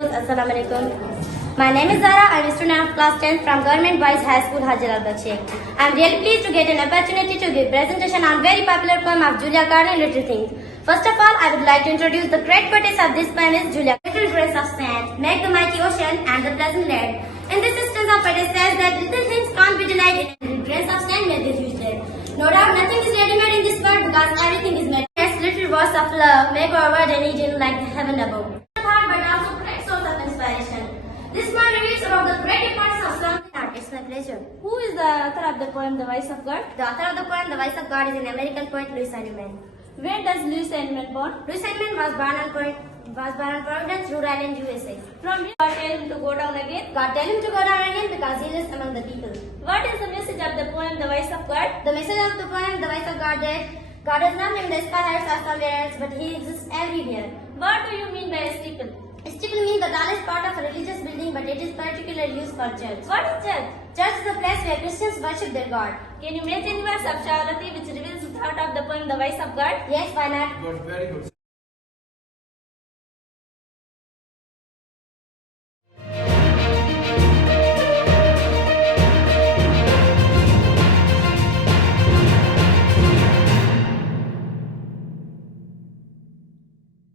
Assalamualaikum. My name is Zara. I'm a student of class 10 from Government Boys High School, Hajar al-Bakshi. I'm really pleased to get an opportunity to give presentation on very popular poem of Julia Gardner, Little Things. First of all, I would like to introduce the great poetess of this poem is Julia. Little grains of sand make the mighty ocean and the pleasant land. In this instance, of poetess says that little things can't be denied, and little grains of sand make the huge land. No doubt, nothing is ready-made in this world because everything is made. Yes, little words of love make our world an Eden like the heaven above. But also great source of inspiration. This poem reveals about the great importance of song in art. It's my pleasure. Who is the author of the poem The Voice of God? The author of the poem, The Voice of God, is an American poet, Louis Heinemann. Where does Louis Heinemann born? Louis Heinemann was born in Providence, Rhode Island, USA. From here, God tell him to go down again. God tell him to go down again because he lives among the people. What is the message of the poem The Voice of God? The message of the poem, The Voice of God, that God is not in the sky heights or somewhere else, but He exists everywhere. What do you mean by a steeple? A steeple means the tallest part of a religious building, but it is particularly used for church. What is church? Church is a place where Christians worship their God. Can you mention verse of Shawarati which reveals the thought of the poem The Voice of God? Yes, why not? Good, very good.